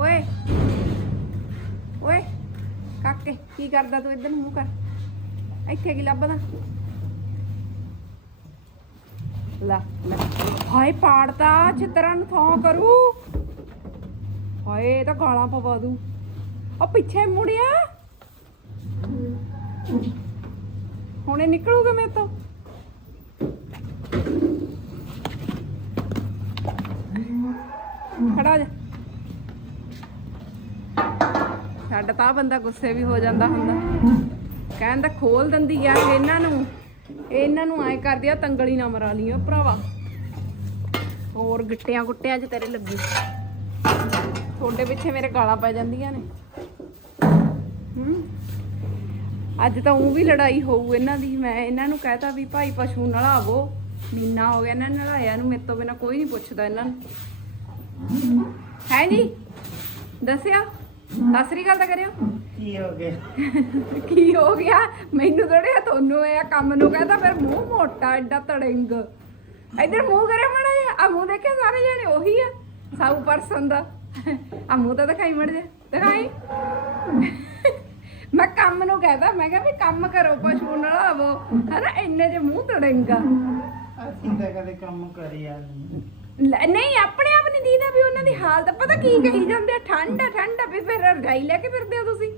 ਓਏ। ਓਏ, ਕਾਕੇ, ਕੀ ਕਰਦਾ ਤੂੰ ਇੱਧਰ ਨੂੰ ਮੂੰਹ ਕਰ? ਇੱਥੇ ਕੀ ਲੱਭਦਾ? ਲਾ, ਲੈ। ਹਾਏ, ਪਾੜਤਾ, ਛਿੱਤਰਾਂ ਨੂੰ ਥਾਂ ਕਰੂ। ਹਾਏ, ਇਹ ਤਾਂ ਗਾਲਾਂ ਪਵਾ ਦੂ ਉਹ ਪਿੱਛੇ ਮੁੜਿਆ। ਹੁਣੇ ਨਿਕਲੂਗਾ ਮੇਰੇ ਤੋਂ। ਖੜਾ ਜਾ। ਛੱਡ ਤਾਂ ਬੰਦਾ ਗੁੱਸੇ ਵੀ ਹੋ ਜਾਂਦਾ ਹੁੰਦਾ। ਕਹਿੰਦਾ ਖੋਲ ਦਿੰਦੀ ਆ, ਇਹਨਾਂ ਨੂੰ ਇਹਨਾਂ ਨੂੰ ਐ ਕਰਦੀ ਆ, ਤੰਗਲੀ ਨਾ ਮਰਾ ਲਈ ਭਰਾਵਾ। ਹੋਰ ਗਿੱਟਿਆਂ ਗੁੱਟਿਆਂ 'ਚ ਤੇਰੇ ਲੱਗੀ। ਤੁਹਾਡੇ ਪਿੱਛੇ ਮੇਰੇ ਗਾਲਾਂ ਪੈ ਜਾਂਦੀਆਂ ਨੇ। ਹੂੰ। ਅੱਜ ਤਾਂ ਉਹ ਵੀ ਲੜਾਈ ਹੋਊ ਇਹਨਾਂ ਦੀ। ਮੈਂ ਇਹਨਾਂ ਨੂੰ ਕਹਿਤਾ ਵੀ ਭਾਈ ਪਸ਼ੂ ਨਲਾਵੋ। ਮਹੀਨਾ ਹੋ ਗਿਆ, ਇਹਨਾਂ ਨੇ ਨਲਾਇਆ ਨੂੰ, ਮੇਰੇ ਤੋਂ ਬਿਨਾ ਕੋਈ ਨਹੀਂ ਪੁੱਛਦਾ ਇਹਨਾਂ ਨੂੰ। ਹੈ ਜੀ? ਦੱਸਿਆ? ਸਤਿ ਸ੍ਰੀ ਅਕਾਲ ਤਾਂ ਕਰਿਓ। ਕੀ ਹੋ ਗਿਆ? ਕੀ ਹੋ ਗਿਆ? ਮੈਨੂੰ ਥੋੜੇ ਤੁਹਾਨੂੰ ਇਹ ਕੰਮ ਨੂੰ ਕਹਿੰਦਾ ਫਿਰ ਮੂੰਹ ਮੋਟਾ ਐਡਾ ਤੜਿੰਗ। ਇਧਰ ਮੂੰਹ ਕਰਿਆ ਮੜਾ ਜਿਹਾ। ਆ ਮੂੰਹ ਦੇਖਿਆ ਸਾਰੇ ਜਣੇ? ਉਹੀ ਆ ਸਾਊ ਪਰਸਨ ਦਾ। ਆ ਮੂੰਹ ਤਾਂ ਦਿਖਾਈ ਮੜ ਜਾ ਦਿਖਾਈ? ਮੈਂ ਕੰਮ ਨੂੰ ਕਹਿੰਦਾ ਮੈਂ ਕਿਹਾ ਵੀ ਕੰਮ ਕਰੋ ਪਸ਼ੂ ਨਲਾਵੋ ਹਨਾ ਇੰਨੇ ਜੇ ਮੂੰਹ ਤੜਿੰਗਾ ਅਸੀਂ ਤਾਂ ਕਦੇ ਕੰਮ ਕਰਿਆ ਨਹੀਂ ਲੈ- ਨਹੀਂ ਆਪਣੇ ਆਪ ਨਹੀਂ ਦੀਦਾ ਵੀ ਉਹਨਾਂ ਦੀ ਹਾਲਤ ਪਤਾ ਕੀ ਕਹੀ ਜਾਂਦੇ ਆ? ਠੰਡ ਆ, ਠੰਡ ਆ ਵੀ ਫਿਰ ਰਜਾਈ ਲੈ ਕੇ ਫਿਰਦੇ ਹੋ ਤੁਸੀਂ।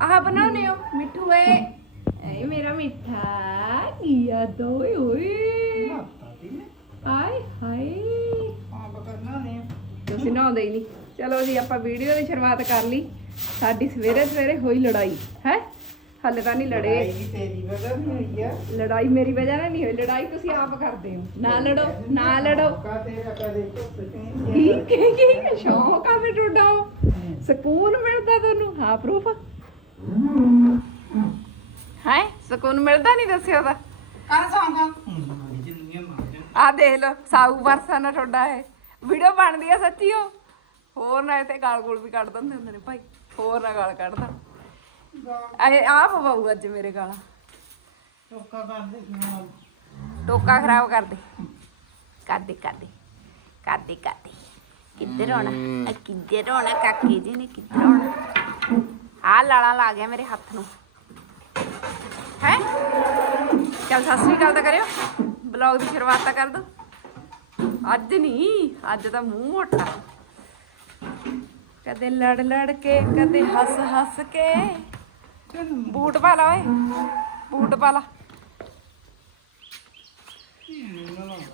ਆਹ ਬਣਾਉਨੇ ਹੋ ਮਿੱਠੂ ਏ। ਏ ਮੇਰਾ ਮਿੱਠਾ ਕੀ ਆ ਦੋਏ ਓਏ। ਮਾਤਾ ਦੀ ਨੇ ਆਏ ਹਾਏ। ਆਪ ਕਰਨਾ ਨੇ ਤੁਸੀਂ ਨਹਾਉਂਦੇ ਹੀ ਨਹੀਂ। ਚਲੋ ਜੀ ਆਪਾਂ ਵੀਡੀਓ ਦੀ ਸ਼ੁਰੂਆਤ ਕਰ ਲਈ। ਸਾਡੀ ਸਵੇਰੇ ਸਵੇਰੇ ਹੋਈ ਲੜਾਈ ਹੈ? ਹੱਲੇ ਤਾਂ ਨਹੀਂ ਲੜੇ। ਲੜਾਈ ਵੀ ਤੇਰੀ ਵਜ੍ਹਾ ਨਹੀਂ ਹੋਈ ਆ। ਲੜਾਈ ਮੇਰੀ ਵਜ੍ਹਾ ਨਾਲ ਨਹੀਂ ਹੋਈ ਲੜਾਈ ਤੁਸੀਂ ਆਪ ਕਰਦੇ ਹੋ। ਨਾ ਲੜੋ ਨਾ ਲੜੋ। ਕਾ ਤੇਰਾ ਕੀ ਕੀ ਕੀ? ਸ਼ੌਂਕ ਆ ਮੈਨੂੰ ਡਾਓ ਸਕੂਨ ਮਿਲਦਾ ਤੁਹਾਨੂੰ? ਹਾਂ ਪ੍ਰੂਫ? ਹੈ? ਸਕੂਨ ਮਿਲਦਾ ਨਹੀਂ ਦੱਸਿਓ ਤਾਂ। ਕਰ ਸੌਂਗਾ ਆ? ਦੇਖ ਲਓ ਸਾਊ ਵਰਸਾ ਨਾ ਤੁਹਾਡਾ ਹੈ ਵੀਡੀਓ ਬਣਦੀ ਆ ਸੱਚੀਓ ਹੋਰ ਨਾ ਤੇ ਗਾਲ ਗੋਲ ਵੀ ਕੱਢ ਦਿੰਦੇ ਹੁੰਦੇ ਨੇ ਭਾਈ। ਹੋਰ ਨਾ ਗਾਲ ਕੱਢਦਾ ਇਹ ਆ ਪਵਾਊ ਅੱਜ ਮੇਰੇ ਗਾਲਾਂ। ਚੋਕਾ ਕਰਦੇ ਨਾਲ। ਟੋਕਾ ਖਰਾਬ ਕਰ ਦੇ। ਕਰ ਦੇ ਕਰ ਦੇ। ਕਰ ਦੇ ਕਰ ਦੇ। ਕਿੱਧਰ ਆਉਣਾ? ਆ ਕਿੱਧਰ ਆਉਣਾ? ਕਾਕੇ ਜੀ ਨੇ ਕਿੱਧਰ ਆਉਣਾ? ਆ ਲਾਲਾ ਲਾ ਗਿਆ ਮੇਰੇ ਹੱਥ ਨੂੰ। ਹੈ? ਚੱਲ ਸਤਿ ਸ੍ਰੀ ਅਕਾਲ ਤਾਂ ਕਰਿਓ। ਬਲੌਗ ਦੀ ਸ਼ੁਰੂਆਤ ਤਾਂ ਕਰ ਦੋ। ਅੱਜ ਨਹੀਂ ਅੱਜ ਤਾਂ ਮੂੰਹ ਮੋਟਾ। ਕਦੇ ਲੜ ਲੜ ਕੇ ਕਦੇ ਹੱਸ ਹੱਸ ਕੇ। ਬੂਟ ਪਾ ਲਾ ਓਏ। ਬੂਟ ਪਾ ਲਾ।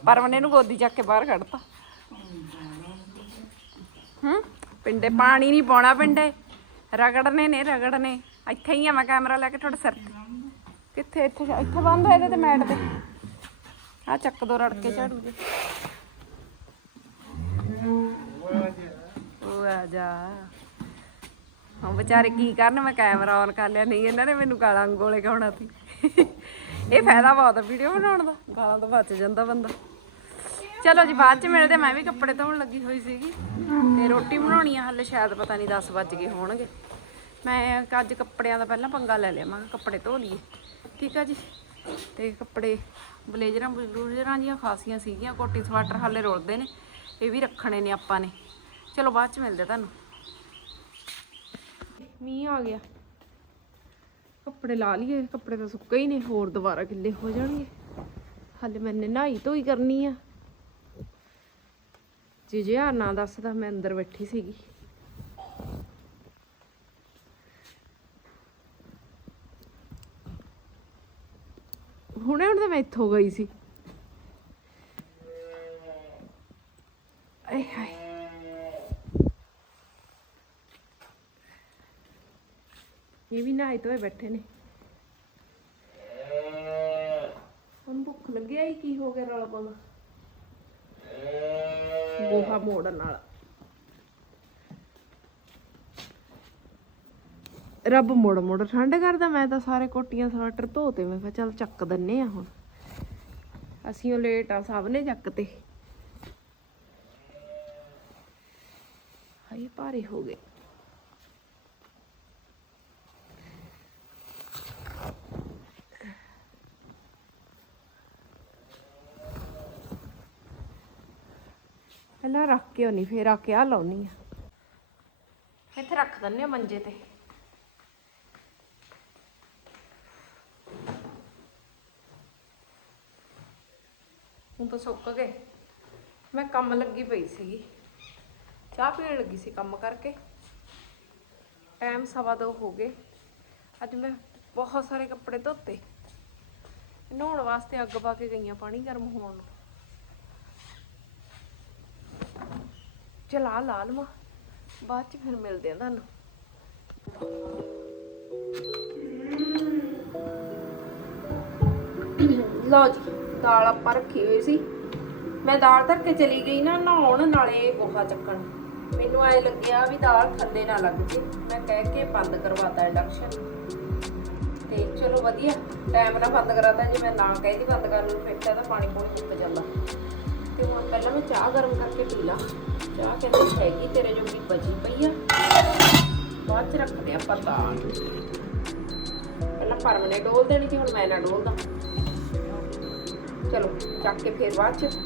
ਪਰਮਨੇ ਨੂੰ ਗੋਦੀ ਚੱਕ ਕੇ ਬਾਹਰ ਕੱਢਤਾ। ਹੂੰ? ਪਿੰਡੇ ਪਾਣੀ ਨਹੀਂ ਪਾਉਣਾ ਪਿੰਡੇ। ਰਗੜਨੇ ਨੇ, ਰਗੜਨੇ। ਇੱਥੇ ਹੀ ਆ ਮੈਂ ਕੈਮਰਾ ਲੈ ਕੇ ਤੁਹਾਡੇ ਸਿਰ ਤੇ। ਕਿੱਥੇ, ਇੱਥੇ ਇੱਥੇ ਬੰਦ ਹੋਏ ਤੇ ਮੈਟ ਤੇ। ਆ ਚੱਕ ਦੋ ਰੜ ਕੇ ਝਾੜੂ ਦੇ। ਉਹ ਆ ਜਾ। ਹਾਂ, ਵਿਚਾਰੇ ਕੀ ਕਰਨ? ਮੈਂ ਕੈਮਰਾ ਔਨ ਕਰ ਲਿਆ। ਨਹੀਂ, ਇਹਨਾਂ ਨੇ ਮੈਨੂੰ ਗਾਲਾਂ ਗੋਲੇ ਕਹਾਉਣਾ ਸੀ। ਇਹ ਫਾਇਦਾ ਬਹੁਤ ਆ ਵੀਡੀਓ ਬਣਾਉਣ ਦਾ। ਗਾਲਾਂ ਤੋਂ ਬਚ ਜਾਂਦਾ ਬੰਦਾ। ਚਲੋ ਜੀ, ਬਾਅਦ ਚ ਮਿਲਦੇ ਮੈਂ ਵੀ ਕੱਪੜੇ ਧੋਣ ਲੱਗੀ ਹੋਈ ਸੀਗੀ। ਤੇ ਰੋਟੀ ਬਣਾਉਣੀ ਆ, ਹਲੇ ਸ਼ਾਇਦ ਪਤਾ ਨਹੀਂ 10 ਵੱਜ ਗਏ ਹੋਣਗੇ। ਮੈਂ ਅੱਜ ਕੱਪੜਿਆਂ ਦਾ ਪਹਿਲਾਂ ਪੰਗਾ ਲੈ ਲਿਆ। ਮੈਂ ਕਿਹਾ ਕੱਪੜੇ ਧੋ ਲਈਏ। ਠੀਕ ਆ ਜੀ? ਤੇ ਕੱਪੜੇ ਬਲੇਜ਼ਰਾਂ, ਬਲੂਜ਼ਰਾਂ ਜੀਆਂ ਖਾਸੀਆਂ ਸੀਗੀਆਂ। ਕੋਟੀ ਸਵਾਟਰ ਹਾਲੇ ਰੁਲਦੇ ਨੇ। ਇਹ ਵੀ ਰੱਖਣੇ ਨੇ ਆਪਾਂ ਨੇ। ਚਲੋ, ਬਾਅਦ ਚ ਮਿਲਦੇ ਤੁਹਾਨੂੰ। ਮੀਂਹ ਆ ਗਿਆ। ਕੱਪੜੇ ਲਾ ਲਈਏ, ਕੱਪੜੇ ਤਾਂ ਸੁੱਕੇ ਹੀ ਨੇ, ਹੋਰ ਦੁਬਾਰਾ ਗਿੱਲੇ ਹੋ ਜਾਣਗੇ। ਹਾਲੇ ਮੈਨੇ ਨਹਾਈ ਧੋਈ ਕਰਨੀ ਆ। ਜੀ ਜੀ ਆ ਨਾ ਦੱਸਦਾ, ਮੈਂ ਅੰਦਰ ਬੈਠੀ ਸੀਗੀ। ਹੁਣੇ ਹੁਣ ਤਾਂ ਮੈਂ ਇੱਥੋਂ ਗਈ ਸੀ ਆਏ ਹਾਏ ਇਹ ਵੀ ਨਹਾਏ ਧੋਏ ਬੈਠੇ ਨੇ। ਹੁਣ ਭੁੱਖ ਲੱਗਿਆ ਹੀ ਕੀ ਹੋ ਗਿਆ ਰੌਲਾ ਪਾਉਂਦਾ ਗੋਹਾ ਮੋੜਨ ਨਾਲ। ਰੱਬ ਮੋੜ ਮੋੜ ਠੰਡ ਕਰਦਾ, ਮੈਂ ਤਾਂ ਸਾਰੇ ਕੋਟੀਆਂ ਸਵੈਟਰ ਧੋਤੇ ਮੈਂ ਕਿਹਾ ਚੱਲ ਚੱਕ ਦਿੰਨੇ ਆ ਹੁਣ। ਅਸੀਂ ਉਹ ਲੇਟ ਆ, ਸਭ ਨੇ ਚੱਕਤੇ ਹਾਏ, ਭਾਰੇ ਹੋ ਗਏ। ਪਹਿਲਾਂ ਰੱਖ ਕੇ ਹੋਣੀ ਫੇਰ ਆ ਕੇ ਆ ਲਾਉਣੀ ਆ। ਇੱਥੇ ਰੱਖ ਦਿੰਨੇ ਆ ਮੰਜੇ ਤੇ। ਹੁਣ ਤਾਂ ਸੁੱਕ ਗਏ। ਮੈਂ ਕੰਮ ਲੱਗੀ ਪਈ ਸੀਗੀ। ਚਾਹ ਪੀਣ ਲੱਗੀ ਸੀ ਕੰਮ ਕਰਕੇ। ਟਾਈਮ ਸਵਾ ਦੋ ਹੋ ਗਏ। ਅੱਜ ਮੈਂ ਬਹੁਤ ਸਾਰੇ ਕੱਪੜੇ ਧੋਤੇ। ਨਹਾਉਣ ਵਾਸਤੇ ਅੱਗ ਪਾ ਕੇ ਗਈਆਂ, ਪਾਣੀ ਗਰਮ ਹੋਣ। ਨੂੰ ਚਲਾ ਲਾ ਲਵਾਂ। ਬਾਅਦ ਚ ਫਿਰ ਮਿਲਦੇ ਆ ਤੁਹਾਨੂੰ। ਲਓ ਜੀ, ਦਾਲ ਆਪਾਂ ਰੱਖੀ ਹੋਈ ਸੀ। ਮੈਂ ਦਾਲ ਧਰ ਕੇ ਚਲੀ ਗਈ ਨਾ, ਨਹਾਉਣ ਨਾਲੇ ਗੋਹਾ ਚੱਕਣ। ਮੈਨੂੰ ਐ ਲੱਗਿਆ ਵੀ ਦਾਲ ਥੱਲੇ ਨਾ ਲੱਗ ਜੇ ਮੈਂ ਕਹਿ ਕੇ ਬੰਦ ਕਰਵਾਤਾ ਇੰਡਕਸ਼ਨ ਤੇ ਚਲੋ ਵਧੀਆ ਟਾਈਮ ਨਾਲ ਬੰਦ ਕਰਾਤਾ। ਜੇ ਮੈਂ ਨਾ ਕਹਿਦੀ ਬੰਦ ਕਰਨ ਨੂੰ ਫਿਰ ਤਾਂ ਪਾਣੀ ਪੂਣੀ ਚੁੱਕ ਜਾਂਦਾ। ਤੇ ਹੁਣ ਪਹਿਲਾਂ ਮੈਂ ਚਾਹ ਗਰਮ ਕਰਕੇ ਪੀ ਲਾਂ। ਚਾਹ ਕਹਿੰਦੀ ਹੈਗੀ ਤੇਰੇ ਜੋਗੀ ਬਚੀ ਪਈ ਆ। ਬਾਅਦ ਚ ਰੱਖਦੇ ਆਪਾਂ ਦਾਲ। ਪਹਿਲਾਂ ਪਰਮਨੇ ਡੋਲ ਦੇਣੀ ਸੀ, ਹੁਣ ਮੈਂ ਨਾ ਡੋਲਦਾ ਚਲੋ, ਚੱਕ ਕੇ ਫੇਰ ਬਾਅਦ ਚ।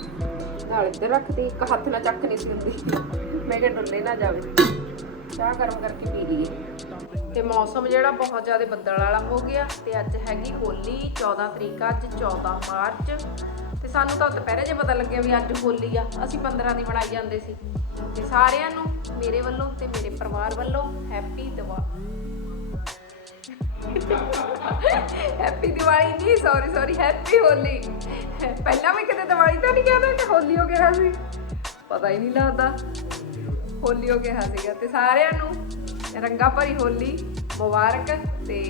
ਨਾਲ ਇੱਧਰ ਰੱਖਦੀ, ਇੱਕ ਹੱਥ ਨਾਲ ਚੱਕ ਨਹੀਂ ਸੀ ਹੁੰਦੀ। ਮੈਂ ਕਿਹਾ ਡੁੱਲੇ ਨਾ ਜਾਵੇ। ਚਾਹ ਗਰਮ ਕਰਕੇ ਪੀ ਲਈਏ। ਤੇ ਮੌਸਮ ਜਿਹੜਾ ਬਹੁਤ ਜ਼ਿਆਦਾ ਬੱਦਲ ਵਾਲਾ ਹੋ ਗਿਆ, ਤੇ ਅੱਜ ਹੈਗੀ ਹੋਲੀ 14 ਤਰੀਕ ਅੱਜ 14 ਮਾਰਚ। ਤੇ ਸਾਨੂੰ ਤਾਂ ਦੁਪਹਿਰੇ ਜੇ ਪਤਾ ਲੱਗਿਆ ਵੀ ਅੱਜ ਹੋਲੀ ਆ, ਅਸੀਂ 15 ਦੀ ਬਣਾਈ ਜਾਂਦੇ ਸੀ। ਤੇ ਸਾਰਿਆਂ ਨੂੰ, ਮੇਰੇ ਵੱਲੋਂ ਤੇ ਮੇਰੇ ਪਰਿਵਾਰ ਵੱਲੋਂ ਹੈਪੀ ਦੀਵਾਲੀ ਹੈਪੀ ਦੀਵਾਲੀ ਨਹੀਂ ਸੌਰੀ ਸੌਰੀ ਹੈਪੀ ਹੋਲੀ। ਪਹਿਲਾਂ ਵੀ ਕਿਤੇ ਦੀਵਾਲੀ ਤਾਂ ਨਹੀਂ ਕਹਿੰਦਾ ਕਿ ਹੋਲੀ ਹੋ ਗਿਆ ਸੀ। ਪਤਾ ਹੀ ਨਹੀਂ ਲੱਗਦਾ। ਹੋਲੀ ਹੋ ਗਿਆ ਸੀਗਾ। ਤੇ ਸਾਰਿਆਂ ਨੂੰ ਰੰਗਾ ਭਰੀ ਹੋਲੀ ਮੁਬਾਰਕ ਤੇ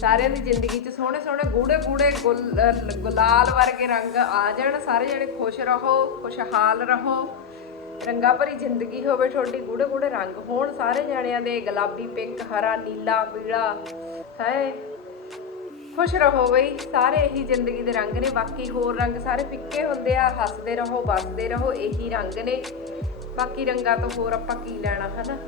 ਸਾਰਿਆਂ ਦੀ ਜ਼ਿੰਦਗੀ 'ਚ ਸੋਹਣੇ ਸੋਹਣੇ ਗੂੜੇ ਗੂੜੇ ਗੁਲ- ਗੁਲਾਲ ਵਰਗੇ ਰੰਗ ਆ ਜਾਣ, ਸਾਰੇ ਜਣੇ ਖੁਸ਼ ਰਹੋ, ਖੁਸ਼ਹਾਲ ਰਹੋ। ਰੰਗਾ ਭਰੀ ਜ਼ਿੰਦਗੀ ਹੋਵੇ ਤੁਹਾਡੀ, ਗੂੜੇ ਗੂੜੇ ਰੰਗ ਹੋਣ, ਸਾਰੇ ਜਣਿਆਂ ਦੇ ਗੁਲਾਬੀ, ਪਿੰਕ, ਹਰਾ, ਨੀਲਾ, ਪੀਲਾ, ਹੈ। ਖੁਸ਼ ਰਹੋ ਬਈ, ਸਾਰੇ ਇਹੀ ਜ਼ਿੰਦਗੀ ਦੇ ਰੰਗ ਨੇ, ਬਾਕੀ ਹੋਰ ਰੰਗ ਸਾਰੇ ਫਿੱਕੇ ਹੁੰਦੇ ਆ, ਹੱਸਦੇ ਰਹੋ, ਵੱਸਦੇ ਰਹੋ, ਇਹੀ ਰੰਗ ਨੇ। ਬਾਕੀ ਰੰਗਾਂ ਤੋਂ ਹੋਰ ਆਪਾਂ ਕੀ ਲੈਣਾ, ਹਨਾ?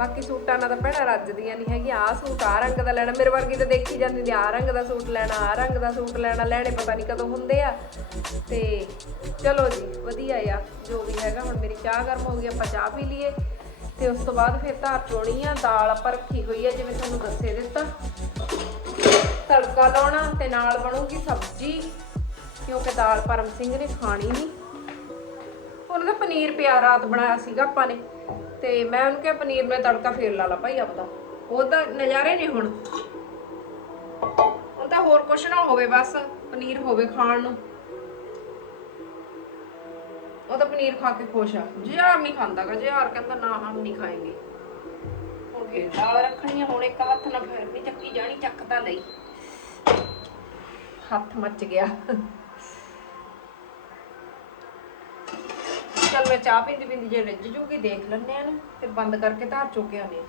ਬਾਕੀ ਸੂਟਾਂ ਨਾਲ ਤਾਂ ਭੈਣਾਂ ਰੱਜਦੀਆਂ ਨਹੀਂ ਹੈਗੀਆਂ। ਆਹ ਸੂਟ ਆਹ ਰੰਗ ਦਾ ਲੈਣਾ। ਮੇਰੇ ਵਰਗੀ ਤਾਂ ਦੇਖੀ ਜਾਂਦੀ ਨੇ ਆਹ ਰੰਗ ਦਾ ਸੂਟ ਲੈਣਾ, ਆਹ ਰੰਗ ਦਾ ਸੂਟ ਲੈਣਾ। ਲੈਣੇ ਪਤਾ ਨਹੀਂ ਕਦੋਂ ਹੁੰਦੇ ਆ। ਤੇ ਚਲੋ ਜੀ, ਵਧੀਆ ਆ। ਜੋ ਵੀ ਹੈਗਾ, ਹੁਣ ਮੇਰੀ ਚਾਹ ਗਰਮ ਹੋ ਗਈ, ਆਪਾਂ ਚਾਹ ਪੀ ਲਈਏ। ਤੇ ਉਸ ਤੋਂ ਬਾਅਦ ਫਿਰ ਧਾਰ ਚੋਣੀ ਆ, ਦਾਲ ਆਪਾਂ ਰੱਖੀ ਹੋਈ ਆ, ਜਿਵੇਂ ਤੁਹਾਨੂੰ ਦੱਸੇ ਦਿੱਤਾ। ਤੜਕਾ ਲਾਉਣਾ ਤੇ ਨਾਲ ਬਣੂਗੀ ਸਬਜ਼ੀ, ਕਿਉਂਕਿ ਦਾਲ ਪਰਮ ਸਿੰਘ ਨੇ ਖਾਣੀ ਨਹੀਂ। ਉਹਨਾਂ ਦਾ ਪਨੀਰ ਪਿਆ ਰਾਤ ਬਣਾਇਆ ਸੀਗਾ ਆਪਾਂ ਨੇ। ਤੇ ਮੈਂ ਉਹਨੂੰ ਕਿਹਾ, ਪਨੀਰ ਮੈਂ ਤੜਕਾ ਫੇਰ ਲਾ ਲਾ ਭਾਈ ਆਪਦਾ। ਉਹਦਾ ਨਜ਼ਾਰੇ ਨੇ ਹੁਣ। ਹੁਣ ਤਾਂ ਹੋਰ ਕੁਛ ਨਾ ਹੋਵੇ ਬਸ, ਪਨੀਰ ਹੋਵੇ ਖਾਣ ਨੂੰ। ਉਹ ਤਾਂ ਪਨੀਰ ਖਾ ਕੇ ਖੁਸ਼ ਆ। ਜਿਆਰ ਨਹੀਂ ਖਾਂਦਾਗਾ ਜਿਆਰ ਕਹਿੰਦਾ ਨਾ ਹਮ ਨਹੀਂ ਖਾਏਂਗੇ। ਹੁਣ ਫੇਰ ਦਾਲ ਰੱਖਣੀ ਆ ਹੁਣ ਇੱਕ ਹੱਥ ਨਾਲ ਫੇਰ ਨਹੀਂ ਚੱਕੀ ਜਾਣੀ, ਚੱਕ ਤਾਂ ਲਈ। ਹੱਥ ਮੱਚ ਗਿਆ। ਮੈਂ ਚਾਹ ਪੀਂਦੀ ਪੀਂਦੀ ਜੇ ਰਿੱਝ ਜੂਗੀ, ਦੇਖ ਲੈਣੇ ਆ ਨਾ ਫਿਰ ਬੰਦ ਕਰਕੇ ਧਾਰ ਚੁੱਕੇ ਆਨੇ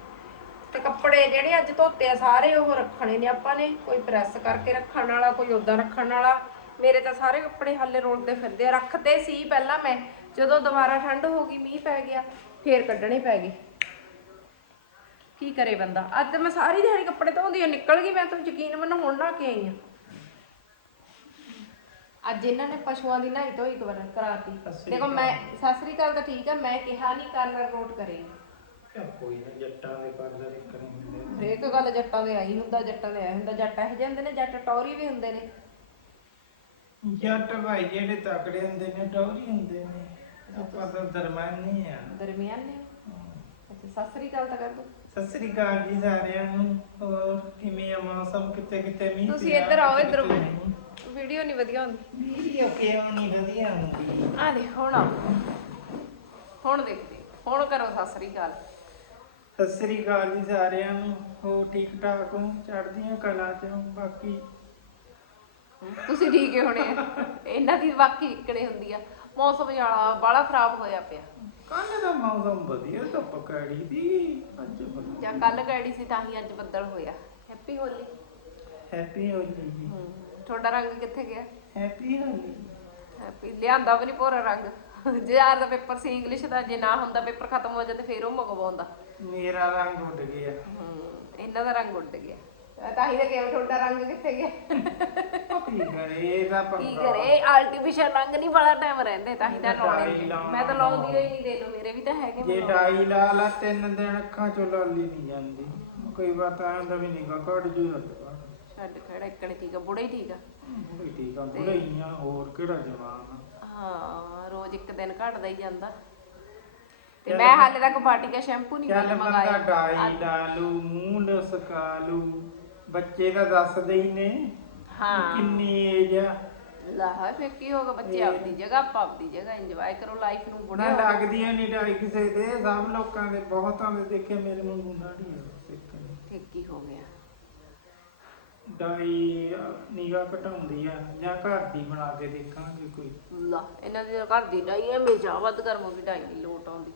ਤੇ ਕੱਪੜੇ ਜਿਹੜੇ ਅੱਜ ਧੋਤੇ ਆ, ਸਾਰੇ ਉਹ ਰੱਖਣੇ ਨੇ ਆਪਾਂ ਨੇ, ਕੋਈ ਪ੍ਰੈਸ ਕਰਕੇ ਰੱਖਣ ਵਾਲਾ, ਕੋਈ ਉਦਾਂ ਰੱਖਣ ਵਾਲਾ। ਮੇਰੇ ਤਾਂ ਸਾਰੇ ਕੱਪੜੇ ਹਾਲੇ ਰੋਲਦੇ ਫਿਰਦੇ ਆ। ਰੱਖਦੇ ਸੀ ਪਹਿਲਾਂ ਮੈਂ, ਜਦੋਂ ਦੁਬਾਰਾ ਠੰਡ ਹੋ ਗਈ, ਮੀਂਹ ਪੈ ਗਿਆ, ਫੇਰ ਕੱਢਣੇ ਪੈ ਗਏ। ਕੀ ਕਰੇ ਬੰਦਾ? ਅੱਜ ਮੈਂ ਸਾਰੀ ਦਿਹਾੜੀ ਕੱਪੜੇ ਧੋਂਦੀ ਆ ਨਿਕਲ ਗਈ ਮੈਂ ਤਾਂ ਯਕੀਨ, ਮੰਨੋ ਹੁਣ ਨਾ ਕੇ ਆਈ ਆ ਅੱਜ ਇਹਨਾਂ ਨੇ ਪਸ਼ੂਆਂ ਦੀ ਨਹਾਈ ਧੋਈ ਕਵਰ ਕਰਾਤੀ। ਦੇਖੋ ਮੈਂ ਸਤਿ ਸ੍ਰੀ ਅਕਾਲ ਤਾਂ ਠੀਕ ਆ ਮੈਂ ਕਿਹਾ ਨਹੀਂ ਕਰਨਰ ਨੋਟ ਕਰੇ। ਕੋਈ ਨਾ ਜੱਟਾਂ ਦੇ ਪਰਦਾ ਨਿਕਲ ਹੁੰਦੇ। ਹਰੇਕ ਗੱਲ ਜੱਟਾਂ ਦੇ ਆਈ ਹੁੰਦਾ ਜੱਟਾਂ ਦੇ ਆਇਆ ਹੁੰਦਾ ਜੱਟ ਇਹੋ ਜਿਹੇ ਹੁੰਦੇ ਨੇ ਜੱਟ ਟੌਰੀ ਵੀ ਹੁੰਦੇ ਨੇ। ਜੱਟ ਭਾਈ ਜਿਹੜੇ ਤਕੜੇ ਹੁੰਦੇ ਨੇ ਡੌਰੀ ਹੁੰਦੇ ਨੇ। ਆਪਾਂ ਤਾਂ ਦਰਮਾਨੀ ਆ। ਦਰਮਿਆਨ ਨੇ? ਅੱਛਾ ਸਤਿ ਸ੍ਰੀ ਅਕਾਲ ਤਾਂ ਕਰ ਦੋ। ਸਤਿ ਸ੍ਰੀ ਅਕਾਲ ਜੀ ਸਾਰਿਆਂ ਨੂੰ। ਹੋਰ ਕਿਵੇਂ ਆ ਮੌਸਮ? ਕਿਤੇ ਕਿਤੇ ਮੀਂਹ ਤੁਸੀਂ ਇੱਧਰ ਆਓ ਇੱਧਰ। ਵੀਡੀਓ ਨਹੀਂ ਵਧੀਆ ਹੁੰਦੀ। ਵੀਡੀਓ ਕਿਉਂ ਨਹੀਂ ਵਧੀਆ ਹੁੰਦੀ? ਆ ਦੇ ਹੁਣ ਆਓ। ਹੁਣ ਦੇਖਦੇ ਹੁਣ ਕਰੋ ਸਤਿ ਸ੍ਰੀ ਅਕਾਲ। ਸਤਿ ਸ੍ਰੀ ਅਕਾਲ ਜੀ ਸਾਰਿਆਂ ਨੂੰ। ਹੋ ਠੀਕ ਠਾਕ ਹੋ? ਚੜ੍ਹਦੀਆਂ ਕਲਾ ਚ ਹੋ। ਬਾਕੀ? ਤੁਸੀਂ ਠੀਕ ਹੀ ਹੋਣੇ ਆ। ਇਹਨਾਂ ਦੀ ਵਾਕਈ ਇਕੜੇ ਹੁੰਦੀ ਆ। ਮੌਸਮ ਜਾਲਾ ਬੜਾ ਖਰਾਬ ਹੋਇਆ ਪਿਆ। ਕੱਲ ਦਾ ਮੌਸਮ ਵਧੀਆ ਤਾਂ ਪਕੜੀ ਦੀ ਅੱਜ ਜਾਂ ਕੱਲ ਗੜੀ ਸੀ ਤਾਂ ਹੀ ਅੱਜ ਬੱਦਲ ਹੋਇਆ। ਹੈਪੀ ਹੋਲੀ ਹੈਪੀ ਹੋਲੀ ਜੀ। ਹਮ, ਤੁਹਾਡਾ ਰੰਗ ਕਿੱਥੇ ਗਿਆ? ਹੈਪੀ ਹੋਲੀ ਹੈਪੀ ਲਿਆਂਦਾ ਵੀ ਨਹੀਂ ਭੋਰਾ ਰੰਗ। ਜੇ ਯਾਰ ਦਾ ਪੇਪਰ ਸੀ ਇੰਗਲਿਸ਼ ਦਾ ਜੇ ਨਾ ਹੁੰਦਾ ਪੇਪਰ ਖਤਮ ਹੋ ਜਾਂਦੇ ਫੇਰ ਉਹ ਮੰਗਵਾਉਂਦਾ। ਮੇਰਾ ਰੰਗ ਉੱਡ ਗਿਆ। ਹਮ, ਇਹਨਾਂ ਦਾ ਰੰਗ ਉੱਡ ਗਿਆ। ਤਾਂ ਹੀ ਤਾਂ ਕਿਹਾ ਤੁਹਾਡਾ ਰੰਗ ਕਿੱਥੇ ਗਿਆ? ਕੀ ਕਰੇ ਇਹਦਾ ਕੀ ਪੰਗਾ। ਕਰੇ ਆਰਟੀਫੀਸ਼ੀਅਲ ਰੰਗ ਨਹੀਂ ਬੜਾ ਟਾਈਮ ਰਹਿੰਦੇ ਤਾਂ ਹੀ ਤਾਂ ਲਾਉਣੇ ਮੈਂ ਤਾਂ ਲਾਉਂਦੀ ਹੋਈ ਨਹੀਂ ਦੇ ਲੋ ਮੇਰੇ ਵੀ ਤਾਂ ਹੈਗੇ ਜੇ ਡਾਈ ਲਾ ਲਾ ਤਿੰਨ ਦਿਨ ਅੱਖਾਂ ਚੋਂ ਲਾਲੀ ਨਹੀਂ ਜਾਂਦੀ। ਕਈ ਵਾਰ ਤਾਂ ਆਂਦਾ ਵੀ ਨਿਗਾ ਘਟ ਜੂ ਹੱਟਵਾ ਛੱਡ ਖੜਾ ਇੱਕਣ ਠੀਕ ਆ ਬੁੜਾ ਹੀ ਠੀਕ ਆ। ਬੁੜੇ ਠੀਕ ਆ ਬੁੜਈਆਂ ਹੋਰ ਕਿਹੜਾ ਜਵਾਨ ਆ? ਹਾਂ ਰੋਜ਼ ਇੱਕ ਦਿਨ ਘਟਦਾ ਹੀ ਜਾਂਦਾ। ਤੇ ਮੈਂ ਹਾਲੇ ਤੱਕ ਦਾ ਸ਼ੈਂਪੂ ਨਹੀਂ ਚੱਲ ਬੰਦਾ ਮੰਗਾਇਆ ਡਾਈ ਲਾ ਲੂ ਮੂੰਹ ਲਸਕਾ ਲੂ। ਬੱਚੇ ਦਾ ਦੱਸਦੇ ਹੀ ਨੇ ਹਾਂ। ਕਿੰਨੀ ਏਜ ਆ। ਲਾਹ ਫੇ ਕੀ ਹੋਗਾ ਬੱਚੇ ਆਪਦੀ ਜਗ੍ਹਾ ਆਪਾਂ ਆਪਦੀ ਜਗ੍ਹਾ ਇੰਜੋਏ ਕਰੋ ਲਾਈਫ ਨੂੰ ਨਾ ਬੁੜਾ ਲੱਗਦੀ ਨਹੀਂ ਡਾਈ ਕਿਸੇ ਦੇ ਸਭ ਲੋਕਾਂ ਦੇ ਬਹੁਤਾਂ ਦੇ ਦੇਖੇ ਮੇਰੇ ਵਾਂਗੂ ਦਾੜੀ ਆ ਸਿੱਖ ਨੇ। ਠੀਕ ਹੋ ਗਿਆ। ਡਾਈ ਨਿਗਾ ਘਟਾਉਂਦੀ ਆ ਜਾਂ ਘਰ ਦੀ ਬਣਾ ਕੇ ਦੇਖਾਂਗੇ ਕੋਈ। ਲਾ ਇਹਨਾਂ ਦੇ ਘਰ ਦੀ ਡਾਈ ਐ ਮੈਂ ਵੱਧ ਗਰਮ ਗਈ ਡਾਈ ਦੀ ਲੋਟ ਆਉਂਦੀ।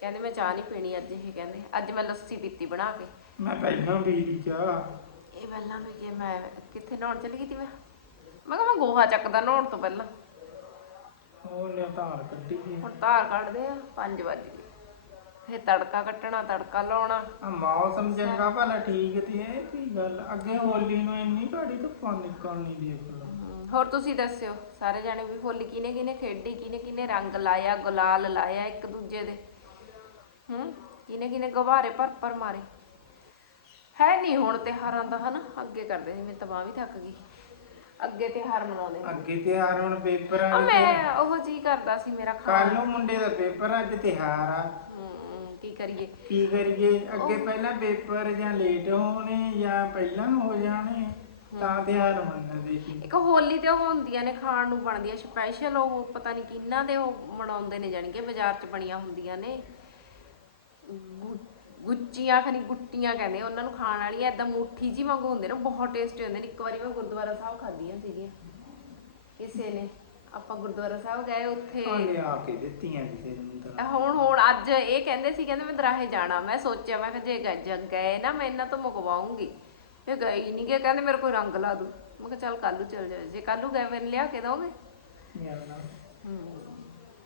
ਕਹਿੰਦੇ ਮੈਂ ਚਾਹ ਨਹੀਂ ਪੀਣੀ ਅੱਜ ਇਹ ਕਹਿੰਦੇ ਅੱਜ ਮੈਂ ਲੱਸੀ ਪੀਤੀ ਬਣਾ ਕੇ। ਮੈਂ ਪਹਿਲਾਂ ਵੀ ਚਾਹ। ਇਹ ਪਹਿਲਾਂ ਵੀ ਕਿ ਮੈਂ ਕਿੱਥੇ ਨਹਾਉਣ ਚਲੀ ਗਈ ਤੀ ਮੈਂ? ਮੈਂ ਕਿਹਾ ਮੈਂ ਗੋਹਾ ਚੱਕਦਾ ਨਹਾਉਣ ਤੋਂ ਪਹਿਲਾਂ। ਉਹਨੇ ਧਾਰ ਕੱਢੀ ਹੈ ਹੁਣ ਧਾਰ ਕੱਢਦੇ ਆ 5 ਵਜੇ ਫੇਰ ਤੜਕਾ ਕੱਟਣਾ ਤੜਕਾ ਲਾਉਣਾ। ਆ ਮੌਸਮ ਚੰਗਾ ਭਲਾ ਠੀਕ ਤੇ ਇਹ ਕੀ ਗੱਲ ਅੱਗੇ ਹੋਲੀ ਨੂੰ ਇੰਨੀ ਘਾੜੀ ਧੁੱਪਾਂ ਨਿਕਲਣੀ ਦੇਖ ਲਓ। ਹਮ, ਹੋਰ ਤੁਸੀਂ ਦੱਸਿਓ ਸਾਰੇ ਜਾਣੇ ਵੀ ਹੋਲੀ ਕਿਨੇ ਕਿਨੇ ਖੇਡੀ ਕਿਨੇ ਕਿਨੇ ਰੰਗ ਲਾਇਆ ਗੁਲਾਲ ਲਾਇਆ ਇੱਕ ਦੂਜੇ ਦੇ। ਹੂੰ ਕਿਨੇ ਕਿਨੇ ਗੁਬਾਰੇ ਭਰ ਭਰ ਮਾਰੇ। ਹੈ ਨਹੀਂ ਹੁਣ ਤਿਉਹਾਰਾਂ ਦਾ ਹਨਾ? ਅੱਗੇ ਕਰਦੇ ਸੀ ਮੈਂ ਤਾਂ ਬਾਂਹ ਵੀ ਥੱਕ ਗਈ। ਅੱਗੇ ਤਿਉਹਾਰ ਮਨਾਉਂਦੇ। ਅੱਗੇ ਤਿਉਹਾਰ ਹੁਣ ਪੇਪਰ ਉਹ ਆ ਮੈਂ ਉਹ ਜੀ ਕਰਦਾ ਸੀ ਮੇਰਾ ਕੱਲ ਖਾਣ ਨੂੰ ਮੁੰਡੇ ਦਾ ਪੇਪਰ ਅੱਜ ਤਿਉਹਾਰ ਆ। ਕੀ ਕਰੀਏ? ਕੀ ਕਰੀਏ? ਅੱਗੇ ਪਹਿਲਾਂ ਪੇਪਰ ਜਾਂ ਲੇਟ ਹੋਣੇ ਜਾਂ ਪਹਿਲਾਂ ਹੋ ਜਾਣੇ ਤਾਂ ਤਿਉਹਾਰ ਮੰਨਦੇ ਸੀ। ਇੱਕ ਹੋਲੀ ਤੇ ਉਹ ਹੁੰਦੀਆਂ ਨੇ ਖਾਣ ਨੂੰ ਬਣਦੀਆਂ ਸਪੈਸ਼ਲ ਉਹ ਪਤਾ ਨਹੀਂ ਕਿੰਨਾ ਦੇ ਉਹ ਮਨਾਉਂਦੇ ਨੇ ਜਾਣੀ ਕਿ ਬਾਜ਼ਾਰ 'ਚ ਬਣੀਆਂ ਹੁੰਦੀਆਂ ਨੇ। ਗੁ- ਗੁੱਚੀਆਂ ਖਨੀ ਗੁੱਟੀਆਂ ਕਹਿੰਦੇ ਉਹਨਾਂ ਨੂੰ ਖਾਣ ਵਾਲੀਆਂ ਏਦਾਂ ਮੁੱਠੀ ਜੀ ਵਾਂਗੂ ਹੁੰਦੇ ਨੇ ਬਹੁਤ ਟੇਸਟੀ ਹੁੰਦੇ ਨੇ। ਇੱਕ ਵਾਰੀ ਮੈਂ ਗੁਰਦੁਆਰਾ ਸਾਹਿਬ ਖਾਧੀਆਂ ਸੀਗੀਆਂ ਕਿਸੇ ਨੇ। ਆਪਾਂ ਗੁਰਦੁਆਰਾ ਸਾਹਿਬ ਗਏ ਉੱਥੇ। ਉਹ ਲਿਆ ਕੇ ਦਿੱਤੀਆਂ ਕਿਸੇ ਨੂੰ ਤਾਂ। ਹੁਣ ਹੁਣ ਅੱਜ ਇਹ ਕਹਿੰਦੇ ਸੀ ਕਹਿੰਦੇ ਮੈਂ ਦਰਾਹੇ ਜਾਣਾ। ਮੈਂ ਸੋਚਿਆ ਮੈਂ ਕਿਹਾ ਜੇ ਗ- ਜ- ਗਏ ਨਾ ਮੈਂ ਇਹਨਾਂ ਤੋਂ ਮੁਕਵਾਉਂਗੀ ਇਹ ਹੀ ਨਹੀਂ ਗਏ ਕਹਿੰਦੇ ਮੇਰੇ ਕੋਈ ਰੰਗ ਲਾ ਦੂ। ਮੈਂ ਕਿਹਾ ਚੱਲ ਕੱਲੂ ਚੱਲ ਜਾ ਜੇ ਕੱਲੂ ਗਏ ਮੈਨੂੰ ਲਿਆ ਕੇ ਦੋਗੇ।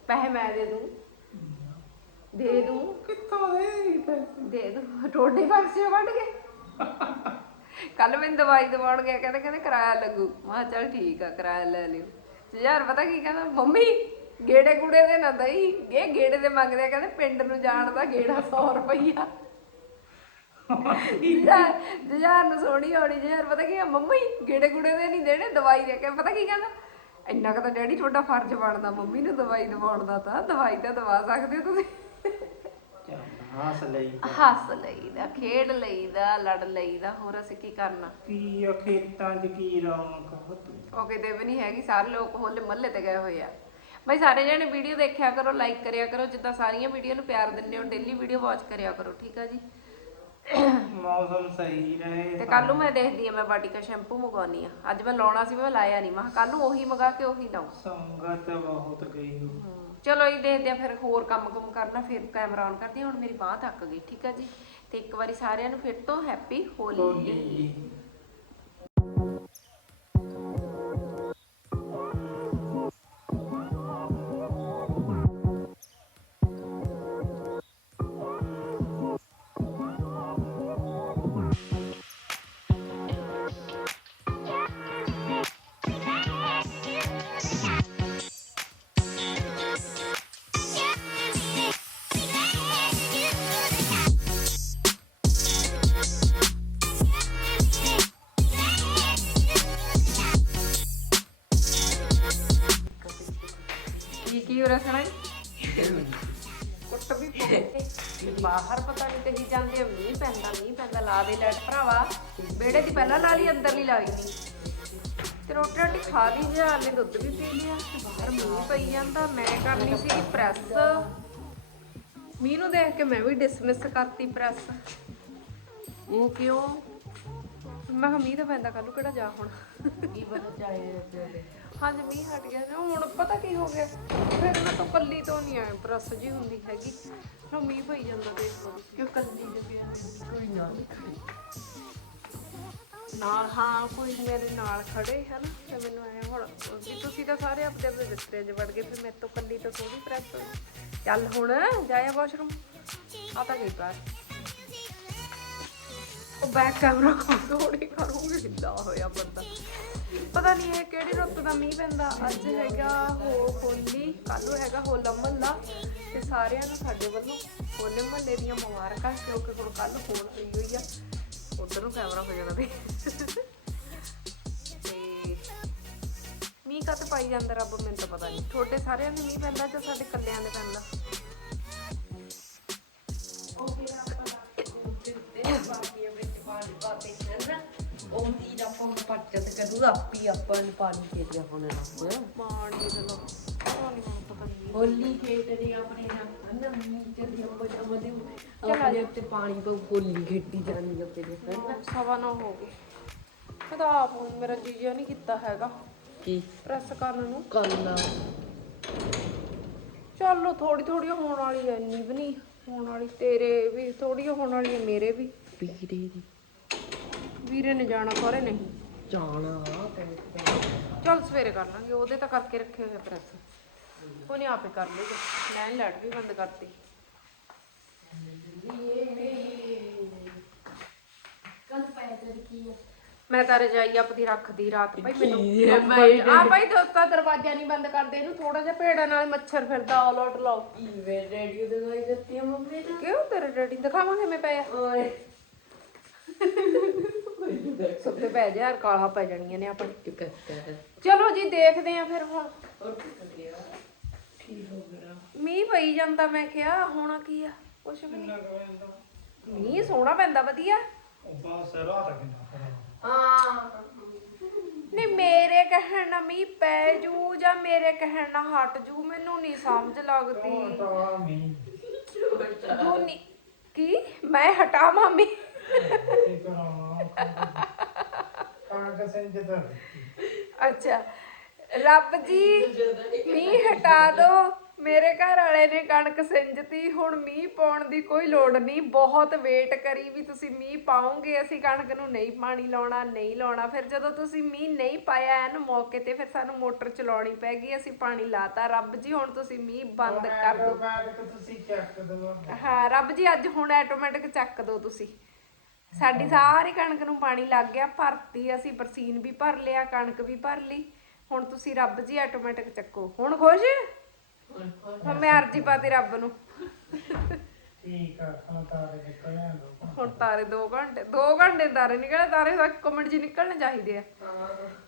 ਪੈਸੇ ਮੈਂ ਦੇ ਦੂੰ। ਦੇ ਦੂੰ। ਕਿੱਥੋਂ ਦੇ ਪੈਸੇ? ਦੇ ਦੂੰ। ਟੋਡੇ ਖਰਚੇ ਵੱਢ ਗਏ। ਕੱਲ ਮੈਨੂੰ ਦਵਾਈ ਦਵਾਉਣ ਗਿਆ ਕਹਿੰਦੇ ਕਹਿੰਦੇ ਕਿਰਾਇਆ ਲੱਗੂ। ਮੈਂ ਚੱਲ ਠੀਕ ਆ ਕਿਰਾਇਆ ਲੈ ਲਿਓ। ਯਾਰ ਪਤਾ ਕੀ ਕਹਿੰਦਾ, ਮੰਮੀ, ਗੇੜੇ ਗੁੜੇ ਦੇ ਨਾ ਦਈ। ਇਹ ਗੇੜੇ ਦੇ ਮੰਗਦੇ ਆ, ਕਹਿੰਦੇ ਪਿੰਡ ਨੂੰ ਜਾਣ ਦਾ ਗੇੜਾ 100 ਰੁਪਈਆ। ਯਾਰ ਯਾਰ ਨੂੰ ਸੋਣੀ ਹੋਣੀ ਜੇ ਪਤਾ ਕੀ ਆ, ਮੰਮੀ, ਗੇੜੇ ਗੁੜੇ ਦੇ ਨਹੀਂ ਦੇਣੇ, ਦਵਾਈ ਦੇ ਕੇ। ਪਤਾ ਕੀ ਕਹਿੰਦਾ, ਇੰਨਾ ਕੁ ਤਾਂ ਡੈਡੀ ਤੁਹਾਡਾ ਫਰਜ਼ ਬਣਦਾ, ਮੰਮੀ ਨੂੰ ਦਵਾਈ ਦਵਾਉਣ ਦਾ ਤਾਂ। ਦਵਾਈ ਤਾਂ ਦਵਾ ਸਕਦੇ ਹੋ ਤੁਸੀਂ। ਹਾਸ ਲਈ ਹੱਸ ਲਈਦਾ ਖੇਡ ਲਈਦਾ ਲੜ ਲਈਦਾ ਹੋਰ ਅਸੀਂ ਕੀ ਕਰਨਾ? ਕੀ ਆ ਖੇਤਾਂ 'ਚ ਕੀ ਰੌਣਕ ਹੁੰਦੀ ਉਹ ਕਿਤੇ ਵੀ ਨਹੀਂ ਹੈਗੀ ਸਾਰੇ ਲੋਕ ਹੋਲੇ ਮਹੱਲੇ ਤੇ ਗਏ ਹੋਏ ਆ। ਬਈ ਸਾਰੇ ਜਣੇ ਵੀਡੀਓ ਦੇਖਿਆ ਕਰੋ ਲਾਈਕ ਕਰਿਆ ਕਰੋ ਜਿੱਦਾਂ ਸਾਰੀਆਂ ਵੀਡੀਓ ਨੂੰ ਪਿਆਰ ਦਿੰਦੇ ਹੋ ਡੇਲੀ ਵੀਡੀਓ ਵਾਚ ਕਰਿਆ ਕਰੋ ਠੀਕ ਆ ਜੀ? ਮੌਸਮ ਸਹੀ ਰਹੇ ਤੇ ਕੱਲ ਨੂੰ ਮੈਂ ਦੇਖਦੀ ਆ ਮੈਂ ਬਾਟੀਕਾ ਸ਼ੈਂਪੂ ਮੰਗਾਉਣੀ ਆ। ਅੱਜ ਮੈਂ ਲਾਉਣਾ ਸੀ ਮੈਂ ਲਾਇਆ ਨਹੀਂ ਮੈਂ ਕੱਲ ਨੂੰ ਉਹੀ ਮੰਗਾ ਕੇ ਉਹੀ ਲਾਉਂ। ਸੰਗਤ ਬਹੁਤ ਗਈ ਹੋ। ਚਲੋ ਜੀ, ਦੇਖਦੇ ਆ ਫਿਰ ਹੋਰ ਕੰਮ ਕੰਮ ਕਰਨਾ, ਫਿਰ ਕੈਮਰਾ ਔਨ ਕਰਦੀ ਹਾਂ। ਹੁਣ ਮੇਰੀ ਬਾਹ ਥੱਕ ਗਈ, ਠੀਕ ਆ ਜੀ ਤੇ ਇੱਕ ਵਾਰੀ ਸਾਰਿਆਂ ਨੂੰ ਫਿਰ ਤੋਂ ਹੈਪੀ ਹੋਲੀ ਪੈਂਦਾ ਲਾ ਦੇ ਲੈਟ ਭਰਾਵਾ। ਵਿਹੜੇ ਦੀ ਪਹਿਲਾਂ ਲਾ ਲਈ ਅੰਦਰਲੀ ਲਾਈ ਨਹੀਂ ਤੇ ਰੋਟੀ ਰਾਟੀ ਖਾ ਲਈ ਜਾਂ ਨੇ ਦੁੱਧ ਵੀ ਪੀ ਲਿਆ ਤੇ ਬਾਹਰ ਮੀਂਹ ਪਈ ਜਾਂਦਾ। ਮੈਂ ਕਰਨੀ ਸੀ ਪ੍ਰੈਸ। ਮੀਂਹ ਨੂੰ ਦੇਖ ਕੇ ਮੈਂ ਵੀ ਡਿਸਮਿਸ ਕਰਤੀ ਪ੍ਰੈਸ। ਉਹ ਕਿਉਂ? ਮੈਂ ਤਾਂ ਪੈਂਦਾ ਕੱਲ ਕਿਹੜਾ ਜਾ ਹੁਣ? ਕੀ ਬਣ ਜਾਏ ਹਾਂਜੀ ਮੀਂਹ ਹਟ ਗਿਆ ਤੇ ਹੁਣ ਪਤਾ ਕੀ ਹੋ ਗਿਆ? ਫਿਰ ਮੈਂ ਤਾਂ ਕੱਲੀ ਤੋਂ ਨਹੀਂ ਆਇਆ ਪ੍ਰੈਸ ਜੀ ਹੁੰਦੀ ਹੈਗੀ। ਨਾ ਮੀਂਹ ਪਈ ਜਾਂਦਾ ਦੇਖੋ ਕਿਉਂ ਕੱਲੀ ਦੇ ਪਿਆ? ਕੋਈ ਨਾ। ਨਾਲ ਹਾਂ ਕੋਈ ਮੇਰੇ ਨਾਲ ਖੜੇ ਹਨ ਤੇ ਮੈਨੂੰ ਐ ਹੁਣ ਵੀ ਤੁਸੀਂ ਤਾਂ ਸਾਰੇ ਆਪਦੇ ਆਪਦੇ ਬਿਸਤਰੇ 'ਚ ਵੜ ਗਏ ਫਿਰ ਮੇਰੇ ਤੋਂ ਕੱਲੀ ਤਾਂ ਥੋੜੀ ਪ੍ਰੈਸ ਚੱਲ ਹੁਣ ਜਾਇਆ ਵਾਸ਼ਰੂਮ ਆ ਤਾਂ ਗਈ ਬਾਹਰ। ਉਹ ਬੈਕ ਕੈਮਰਾ ਥੋੜੀ ਕਰੂੰਗੀ ਹਿੱਲਾ ਹੋਇਆ ਬੰਦਾ। ਪਤਾ ਨਹੀਂ ਇਹ ਕਿਹੜੀ ਰੁੱਤ ਦਾ ਮੀਂਹ ਪੈਂਦਾ। ਅੱਜ ਹੈਗਾ ਹੋ ਹੋਲੀ ਕੱਲ ਨੂੰ ਹੈਗਾ ਹੋਲਾ ਮਹੱਲਾ। ਤੇ ਸਾਰਿਆਂ ਨੂੰ ਸਾਡੇ ਵੱਲੋਂ ਹੋਲੇ ਮਹੱਲੇ ਦੀਆਂ ਮੁਬਾਰਕਾਂ, ਕਿਉਂਕਿ ਹੁਣ ਕੱਲ ਹੋਣ ਹੋਈ ਹੋਈ ਆ। ਉਧਰ ਨੂੰ ਕੈਮਰਾ ਹੋ ਜਾਣਾ ਤੇ ਤੇ ਮੀਂਹ ਕਦ ਪਾਈ ਜਾਂਦਾ ਰੱਬ, ਮੈਨੂੰ ਤਾਂ ਪਤਾ ਨਹੀਂ ਛੋਟੇ ਸਾਰਿਆਂ ਦੇ ਮੀਂਹ ਪੈਂਦਾ ਜਾਂ ਸਾਡੇ ਕੱਲਿਆਂ ਦੇ ਪੈਂਦਾ? ਕਰੂ ਆਪੀ ਨੂੰ ਪਾਣੀ ਦੇ ਦਿਆ ਹੁਣ ਰੱਬ ਮਾਣ ਦੀ ਪਤਾ ਨਹੀਂ ਮੈਨੂੰ ਪਤਾ ਨਹੀਂ ਹੋਲੀ ਖੇਡਦੇ ਆਪਣੇ ਨਾਲ। ਨਾ ਮੀਂਹ ਤੇ ਆਪਾਂ ਮਦੇ ਆਪਣੇ ਉੱਤੇ ਪਾਣੀ ਤੋਂ ਹੋਲੀ ਖੇਡੀ ਜਾਂਦੀ ਆ ਤੇ। ਫਿਰ ਸਵਾ ਨਾ ਹੋ ਗਏ ਪਤਾ ਆਪ ਹੁਣ ਮੇਰਾ ਜੀਜਾ ਨਹੀਂ ਕੀਤਾ ਹੈਗਾ। ਕੀ? ਪ੍ਰੈਸ ਕਰਨ ਨੂੰ। ਕੱਲ ਚਲੋ ਥੋੜੀ ਥੋੜੀ ਹੋਣ ਵਾਲੀ ਐ ਇੰਨੀ ਵੀ ਨਹੀਂ ਹੋਣ ਵਾਲੀ। ਤੇਰੇ ਵੀ ਥੋੜੀ ਹੋਣ ਵਾਲੀ ਐ ਮੇਰੇ ਵੀ। ਦੀ। ਵੀਰੇ ਨੇ ਜਾਣਾ ਖਰੇ ਨਹੀਂ। ਜਾਣਾ ਚਲ ਸਵੇਰੇ ਕਰ ਲਾਂਗੇ ਉਹਦੇ ਤਾਂ ਕਰਕੇ ਰੱਖੇ ਹੋਏ ਪ੍ਰੈਸ। ਉਹਨੇ ਆਪੇ ਕਰ ਲੇਗਾ ਮੈਂ ਲਾਈਟ ਵੀ ਬੰਦ ਕਰਤੀ। ਮੈਂ ਤਾਂ ਰਜਾਈ ਆਪਦੀ ਰੱਖਦੀ ਰਾਤ ਭਾਈ ਮੈਨੂੰ? ਆ ਭਾਈ ਦੋਸਤਾ ਦਰਵਾਜ਼ਾ ਨਹੀਂ ਬੰਦ ਕਰਦੇ ਇਹਨੂੰ ਥੋੜਾ ਜਿਹਾ ਭੇੜਾਂ ਨਾਲ ਮੱਛਰ ਫਿਰਦਾ ਆਲ ਆਊਟ ਲਾਓ। ਕੀ ਵੇ ਰੇਡੀਓ ਤੇ ਗਾਈ ਦਿੱਤੀ ਮੰਮੀ ਨੇ। ਕਿਉਂ ਤੇਰੇ ਨੂੰ ਦਿਖਾਵਾਂਗੇ ਮੈਂ ਪਿਆ ਓਏ। ਸੁੱਤੇ ਪੈ ਜਾ ਯਾਰ ਕਾਲਾ ਪੈ ਜਾਣੀਆਂ ਨੇ ਆਪਣੇ। ਚਲੋ ਜੀ ਦੇਖਦੇ ਆ ਫਿਰ ਹੁਣ। ਮੀਂਹ ਪਈ ਜਾਂਦਾ ਮੈਂ ਕਿਹਾ ਹੋਣਾ ਕੀ ਆ? ਕੁਛ ਵੀ ਨਹੀਂ। ਮੀਂਹ ਸੋਹਣਾ ਪੈਂਦਾ ਵਧੀਆ। ਹਾਂ। ਨਹੀਂ ਮੇਰੇ ਕਹਿਣ ਨਾਲ ਮੀਂਹ ਪੈ ਜੂ ਜਾਂ ਮੇਰੇ ਕਹਿਣ ਨਾਲ ਹਟ ਜੂ ਮੈਨੂੰ ਨਹੀਂ ਸਮਝ ਲੱਗਦੀ। ਤਾਂ ਕੀ? ਮੈਂ ਹਟਾਵਾਂ ਮੀਂਹ? ਕਾਂਗ ਸੰਜਤ ਅੱਛਾ। ਰੱਬ ਜੀ ਮੀਂਹ ਹਟਾ ਦਿਓ ਮੇਰੇ ਘਰ ਵਾਲੇ ਨੇ ਕਣਕ ਸਿੰਜਤੀ ਹੁਣ ਮੀਂਹ ਪਾਉਣ ਦੀ ਕੋਈ ਲੋੜ ਨਹੀਂ। ਬਹੁਤ ਵੇਟ ਕਰੀ ਵੀ ਤੁਸੀਂ ਮੀਂਹ ਪਾਉਂਗੇ ਅਸੀਂ ਕਣਕ ਨੂੰ ਨਹੀਂ ਪਾਣੀ ਲਾਉਣਾ ਨਹੀਂ ਲਾਉਣਾ। ਫਿਰ ਜਦੋਂ ਤੁਸੀਂ ਮੀਂਹ ਨਹੀਂ ਪਾਇਆ ਐਨ ਮੌਕੇ ਤੇ ਫਿਰ ਸਾਨੂੰ ਮੋਟਰ ਚਲਾਉਣੀ ਪੈ ਗਈ ਅਸੀਂ ਪਾਣੀ ਲਾਤਾ। ਰੱਬ ਜੀ ਹੁਣ ਤੁਸੀਂ ਮੀਂਹ ਬੰਦ ਕਰ ਦਿਓ ਤੁਸੀਂ ਚੱਕ ਦੋ ਹਾਂ ਰੱਬ ਜੀ ਅੱਜ ਹੁਣ ਆਟੋਮੈਟਿਕ ਚੱਕ ਦਿਓ ਤੁਸੀਂ। ਸਾਡੀ ਸਾਰੀ ਕਣਕ ਨੂੰ ਪਾਣੀ ਲੱਗ ਗਿਆ ਭਰਤੀ ਅਸੀਂ ਬਰਸੀਨ ਵੀ ਭਰ ਲਿਆ ਕਣਕ ਵੀ ਭਰ ਲਈ। ਹੁਣ ਤੁਸੀਂ ਰੱਬ ਜੀ ਆਟੋਮੈਟਿਕ ਚੱਕੋ। ਹੁਣ ਖੁਸ਼? ਹੁਣ ਮੈਂ ਅਰਜੀ ਪਾਤੀ ਰੱਬ ਨੂੰ। ਠੀਕ ਆ ਖਾਂ ਤਾਰੇ ਨਿਕਲਿਆ ਦੋ ਹੁਣ ਤਾਰੇ 2 ਘੰਟੇ 2 ਘੰਟੇ ਤਾਰੇ ਨਿਕਲੇ ਤਾਰੇ ਤਾਂ ਇੱਕ ਮਿੰਟ ਜੀ ਨਿਕਲਣੇ ਚਾਹੀਦੇ ਆ।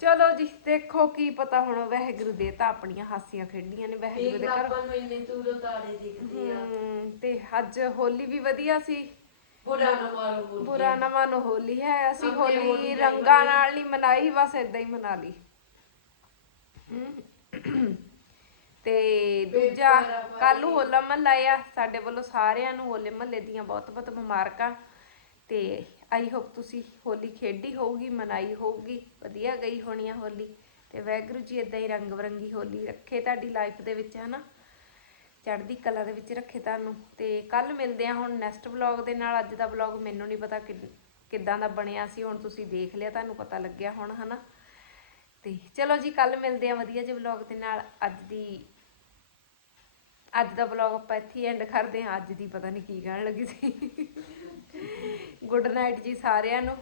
ਚਲੋ ਜੀ ਦੇਖੋ ਕੀ ਪਤਾ ਹੁਣ ਵਾਹਿਗੁਰੂ ਦੇ ਤਾਂ ਆਪਣੀਆਂ ਹਾਸੀਆਂ ਖੇਡੀਆਂ ਨੇ ਵਾਹਿਗੁਰੂ ਦੇ ਘਰ। ਆਪਾਂ ਨੂੰ ਇੰਨੇ ਦੂਰੋਂ ਤਾਰੇ ਦਿਖਦੇ ਆ। ਹਮ, ਤੇ ਅੱਜ ਹੋਲੀ ਵੀ ਵਧੀਆ ਸੀ। ਬੁਰਾ ਨਾ ਮਾਰੋ ਬੁਰਾ ਬੁਰਾ ਨਾ ਮਾਨੋ ਹੋਲੀ ਹੈ ਅਸੀਂ ਆਪਣੇ ਹੋਲੀ ਹੋਲੀ ਰੰਗਾਂ ਨਾਲ ਨਹੀਂ ਮਨਾਈ ਬਸ ਇਦਾਂ ਹੀ ਮਨਾ ਲਈ। ਹਮ। ਤੇ ਦੂਜਾ ਕੱਲ ਨੂੰ ਹੋਲਾ ਮਹੱਲਾ ਆ ਸਾਡੇ ਵੱਲੋਂ ਸਾਰਿਆਂ ਨੂੰ ਹੋਲੇ ਮਹੱਲੇ ਦੀਆਂ ਬਹੁਤ ਬਹੁਤ ਮੁਬਾਰਕਾਂ। ਤੇ ਆਈ ਹੋਪ ਤੁਸੀਂ ਹੋਲੀ ਖੇਡੀ ਹੋਊਗੀ ਮਨਾਈ ਹੋਊਗੀ ਵਧੀਆ ਗਈ ਹੋਣੀ ਆ ਹੋਲੀ। ਤੇ ਵਾਹਿਗੁਰੂ ਜੀ ਇਦਾਂ ਹੀ ਰੰਗ ਬਰੰਗੀ ਹੋਲੀ ਰੱਖੇ ਤੁਹਾਡੀ ਲਾਈਫ ਦੇ ਵਿੱਚ ਹਨਾ? ਚੜ੍ਹਦੀ ਕਲਾ ਦੇ ਵਿੱਚ ਰੱਖੇ ਤੁਹਾਨੂੰ। ਤੇ ਕੱਲ ਮਿਲਦੇ ਆ ਹੁਣ ਨੈਕਸਟ ਵਲੌਗ ਦੇ ਨਾਲ। ਅੱਜ ਦਾ ਵਲੌਗ ਮੈਨੂੰ ਨਹੀਂ ਪਤਾ ਕਿ- ਕਿੱਦਾਂ ਦਾ ਬਣਿਆ ਸੀ। ਹੁਣ ਤੁਸੀਂ ਦੇਖ ਲਿਆ, ਤੁਹਾਨੂੰ ਪਤਾ ਲੱਗਿਆ ਹੁਣ, ਹਨਾ? ਤੇ ਚਲੋ ਜੀ ਕੱਲ ਮਿਲਦੇ ਆ ਵਧੀਆ ਜਿਹੇ ਵਲੌਗ ਦੇ ਨਾਲ। ਅੱਜ ਦੀ, ਅੱਜ ਦਾ ਵਲੌਗ ਆਪਾਂ ਇੱਥੇ ਐਂਡ ਕਰਦੇ ਹਾਂ। ਅੱਜ ਦੀ ਪਤਾ ਨਹੀਂ ਕੀ ਕਹਿਣ ਲੱਗੀ ਸੀ। ਗੁੱਡ ਨਾਈਟ ਜੀ ਸਾਰਿਆਂ ਨੂੰ।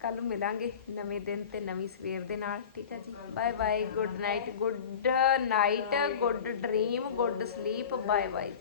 ਕੱਲ ਮਿਲਾਂਗੇ ਨਵੇਂ ਦਿਨ ਤੇ ਨਵੀਂ ਸਵੇਰ ਦੇ ਨਾਲ, ਠੀਕ ਹੈ ਜੀ? Bye bye good night good night good dream good sleep bye bye